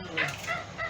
Amém. Ah, ah, ah.